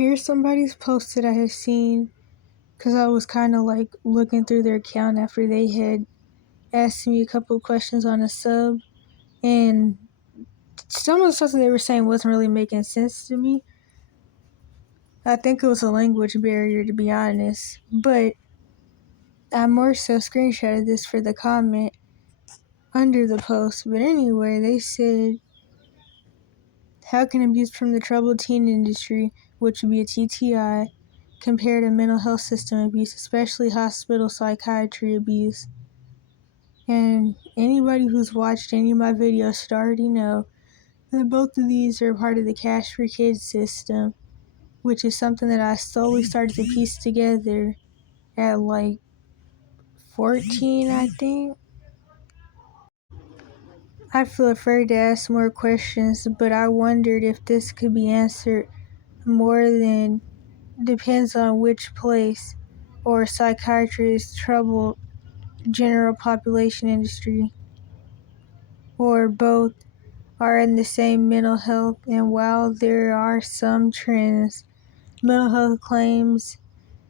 Here's somebody's post that I had seen because I was kind of like looking through their account after they had asked me a couple of questions on a sub, and some of the stuff that they were saying wasn't really making sense to me. I think it was a language barrier, to be honest, but I more so screenshotted this for the comment under the post. But anyway, they said, how can abuse from the troubled teen industry, which would be a TTI, compare to mental health system abuse, especially hospital psychiatry abuse? And anybody who's watched any of my videos should already know that both of these are part of the Cash for Kids system, which is something that I slowly started to piece together at like 14, I think. I feel afraid to ask more questions, but I wondered if this could be answered more than depends on which place or psychiatrist troubled general population industry, or both are in the same mental health. And while there are some trends, mental health claims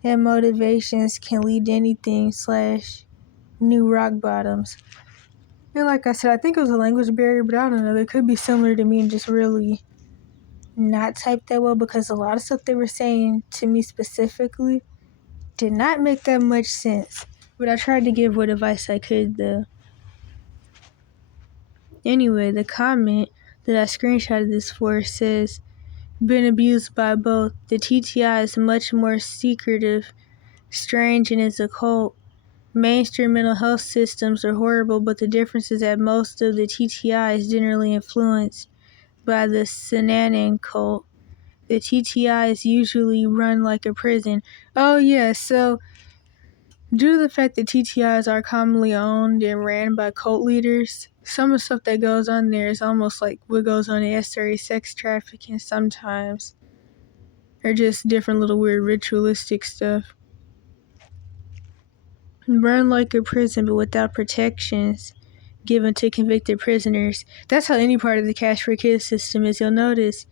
and motivations can lead to anything / new rock bottoms. And like I said, I think it was a language barrier, but I don't know. They could be similar to me and just really not type that well, because a lot of stuff they were saying to me specifically did not make that much sense. But I tried to give what advice I could, though. Anyway, the comment that I screenshotted this for says, been abused by both. The TTI is much more secretive, strange, and is a cult. Mainstream mental health systems are horrible, but the difference is that most of the TTI is generally influenced by the Sananan cult. The TTI is usually run like a prison. Oh yeah, so due to the fact that TTIs are commonly owned and ran by cult leaders, some of the stuff that goes on there is almost like what goes on in SRA sex trafficking sometimes. Or just different little weird ritualistic stuff. Run like a prison, but without protections given to convicted prisoners. That's how any part of the Cash for Kids system is. You'll notice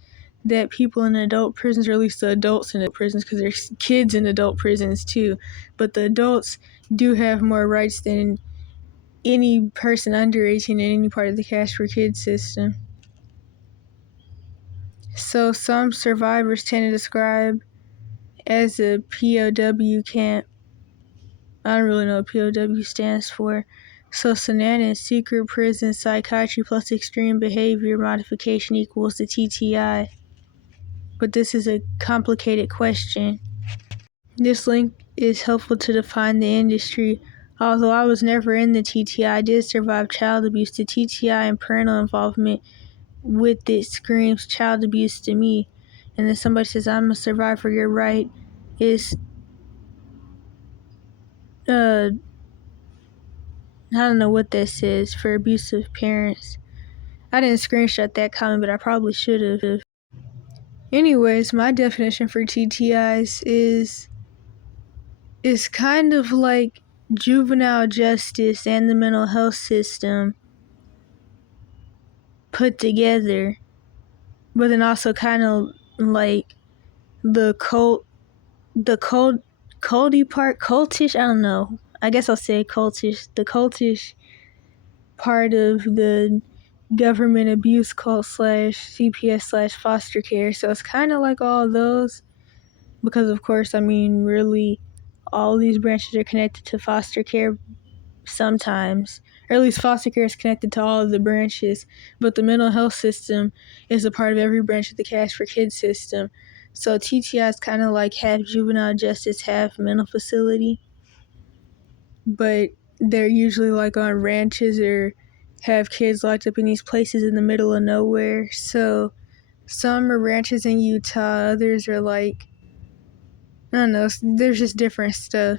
that people in adult prisons, or at least the adults in the prisons, because there's kids in adult prisons too, but the adults do have more rights than any person under 18 in any part of the Cash for Kids system. So some survivors tend to describe as a POW camp. I don't really know what POW stands for. So Sananan, secret prison psychiatry plus extreme behavior modification equals the TTI. But this is a complicated question. This link is helpful to define the industry. Although I was never in the TTI, I did survive child abuse. The TTI and parental involvement with it screams child abuse to me. And then somebody says, I'm a survivor, you're right. I don't know what that says for abusive parents. I didn't screenshot that comment, but I probably should have. Anyways, my definition for TTIs is kind of like juvenile justice and the mental health system put together, but then also kind of like the culty part, cultish, I don't know. I guess I'll say cultish. The cultish part of the government abuse cult / CPS / foster care. So it's kind of like all of those, because of course, I mean, really, all these branches are connected to foster care sometimes, or at least foster care is connected to all of the branches, but the mental health system is a part of every branch of the Cash for Kids system. So TTI is kind of like half juvenile justice, half mental facility, but they're usually like on ranches or have kids locked up in these places in the middle of nowhere. So some are ranches in Utah, others are like, I don't know, there's just different stuff.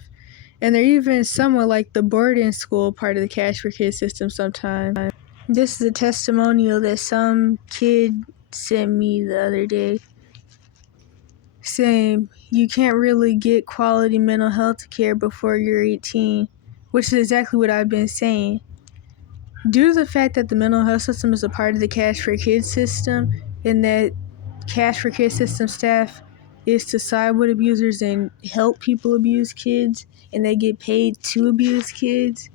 And they're even somewhat like the boarding school part of the Cash for Kids system sometimes. This is a testimonial that some kid sent me the other day, saying you can't really get quality mental health care before you're 18, which is exactly what I've been saying. Due to the fact that the mental health system is a part of the Cash for Kids system, and that Cash for Kids system staff is to side with abusers and help people abuse kids, and they get paid to abuse kids,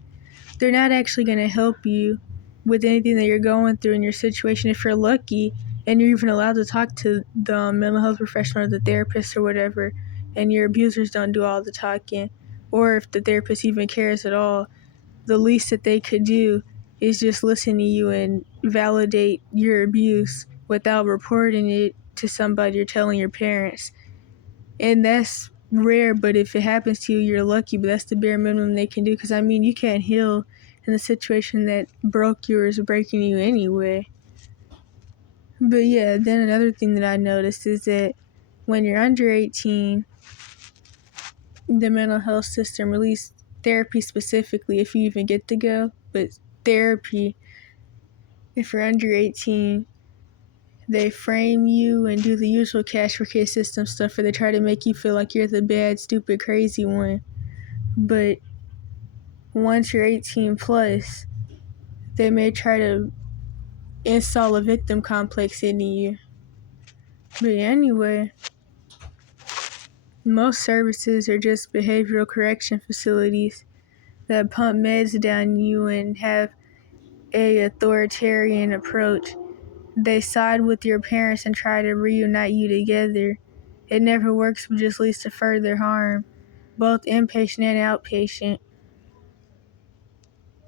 they're not actually going to help you with anything that you're going through in your situation. If you're lucky and you're even allowed to talk to the mental health professional or the therapist or whatever, and your abusers don't do all the talking, or if the therapist even cares at all, the least that they could do is just listen to you and validate your abuse without reporting it to somebody or telling your parents. And that's rare, but if it happens to you, you're lucky, but that's the bare minimum they can do, because I mean, you can't heal in the situation that broke you or is breaking you anyway. But yeah, then another thing that I noticed is that when you're under 18, the mental health system, release therapy specifically, if you even get to go, but therapy, if you're under 18, they frame you and do the usual cash for kids system stuff where they try to make you feel like you're the bad, stupid, crazy one. But once you're 18 plus, they may try to install a victim complex into you. But anyway, most services are just behavioral correction facilities that pump meds down you and have a authoritarian approach. They side with your parents and try to reunite you together. It never works, but just leads to further harm, both inpatient and outpatient.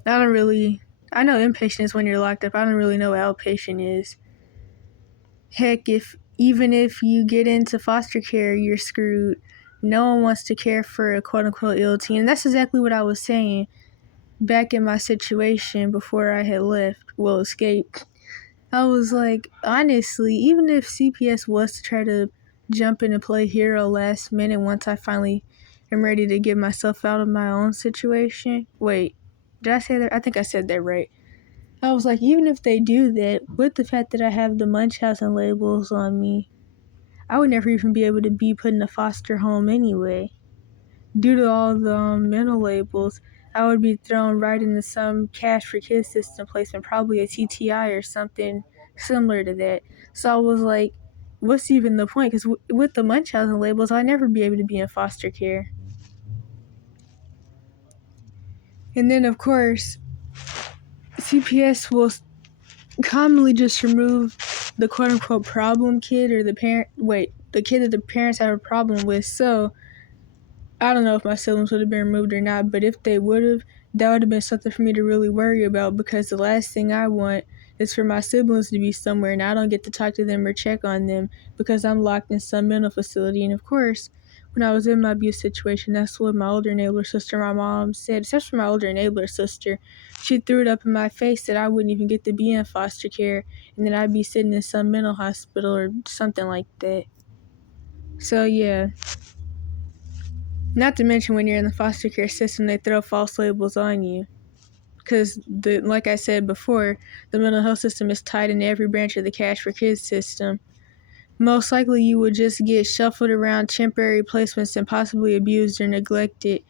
I know inpatient is when you're locked up. I don't really know what outpatient is. Heck, even if you get into foster care, you're screwed. No one wants to care for a quote-unquote ill teen. And that's exactly what I was saying back in my situation before I had escaped. I was like, honestly, even if CPS was to try to jump in and play hero last minute once I finally am ready to get myself out of my own situation. Wait, did I say that? I think I said that right. I was like, even if they do that, with the fact that I have the Munchausen labels on me, I would never even be able to be put in a foster home anyway. Due to all the mental labels, I would be thrown right into some cash for kids system placement, probably a TTI or something similar to that. So I was like, what's even the point? Because with the Munchausen labels, I'd never be able to be in foster care. And then, of course, CPS will commonly just remove the quote-unquote problem kid or the kid that the parents have a problem with. So I don't know if my siblings would have been removed or not, but if they would have, that would have been something for me to really worry about, because the last thing I want is for my siblings to be somewhere and I don't get to talk to them or check on them because I'm locked in some mental facility. And of course, when I was in my abuse situation, that's what my older enabler sister, my mom said, except for my older enabler sister. She threw it up in my face that I wouldn't even get to be in foster care and that I'd be sitting in some mental hospital or something like that. So yeah. Not to mention when you're in the foster care system, they throw false labels on you. Because, like I said before, the mental health system is tied into every branch of the cash for kids system. Most likely you would just get shuffled around temporary placements and possibly abused or neglected.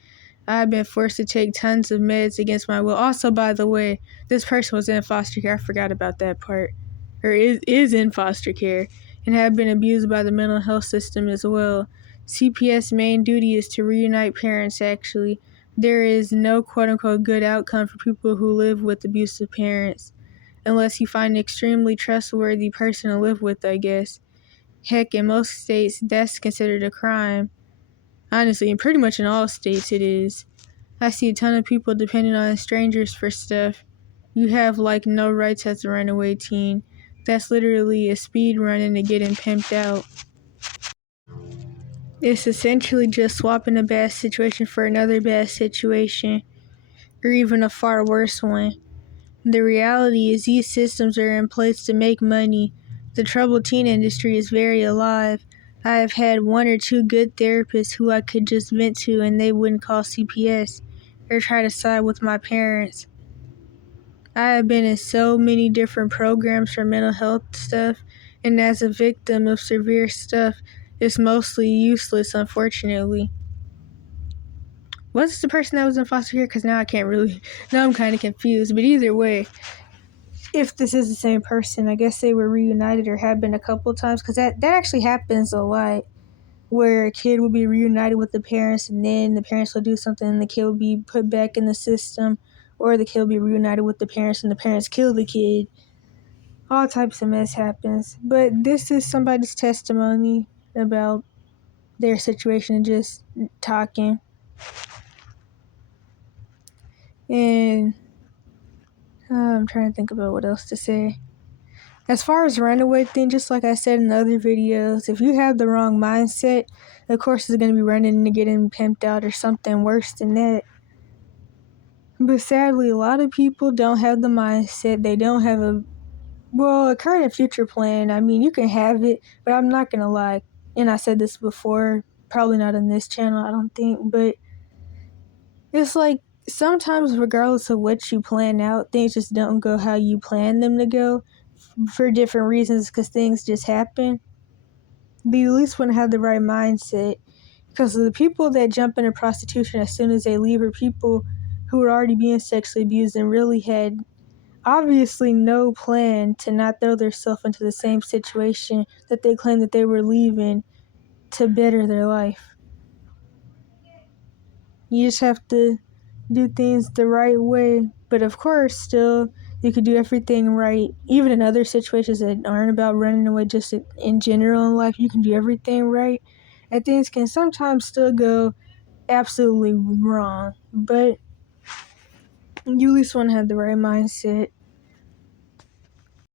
I've been forced to take tons of meds against my will. Also, by the way, this person was in foster care. I forgot about that part. Or is in foster care and have been abused by the mental health system as well. CPS main duty is to reunite parents, actually. There is no quote-unquote good outcome for people who live with abusive parents, unless you find an extremely trustworthy person to live with, I guess. Heck, in most states, that's considered a crime. Honestly, and pretty much in all states it is. I see a ton of people depending on strangers for stuff. You have like no rights as a runaway teen. That's literally a speed run into getting pimped out. It's essentially just swapping a bad situation for another bad situation, or even a far worse one. The reality is these systems are in place to make money. The troubled teen industry is very alive. I have had one or two good therapists who I could just vent to and they wouldn't call CPS or try to side with my parents. I have been in so many different programs for mental health stuff, and as a victim of severe stuff, it's mostly useless, unfortunately. What's the person that was in foster care? Because now I'm kind of confused. But either way, if this is the same person, I guess they were reunited or have been a couple of times, because that actually happens a lot. where a kid will be reunited with the parents and then the parents will do something and the kid will be put back in the system, or the kid will be reunited with the parents and the parents kill the kid. All types of mess happens. But this is somebody's testimony about their situation and just talking. And I'm trying to think about what else to say. As far as runaway thing, just like I said in the other videos, if you have the wrong mindset, of course it's going to be running into getting pimped out or something worse than that. But sadly, a lot of people don't have the mindset. They don't have a current and future plan. I mean, you can have it, but I'm not going to lie. And I said this before, probably not on this channel, I don't think, but it's like sometimes regardless of what you plan out, things just don't go how you plan them to go for different reasons because things just happen. But you at least want to have the right mindset, because the people that jump into prostitution as soon as they leave are people who are already being sexually abused and really had obviously no plan to not throw themselves into the same situation that they claimed that they were leaving to better their life. You just have to do things the right way. But of course, still, you could do everything right. Even in other situations that aren't about running away, just in general in life, you can do everything right. And things can sometimes still go absolutely wrong. But you at least want to have the right mindset.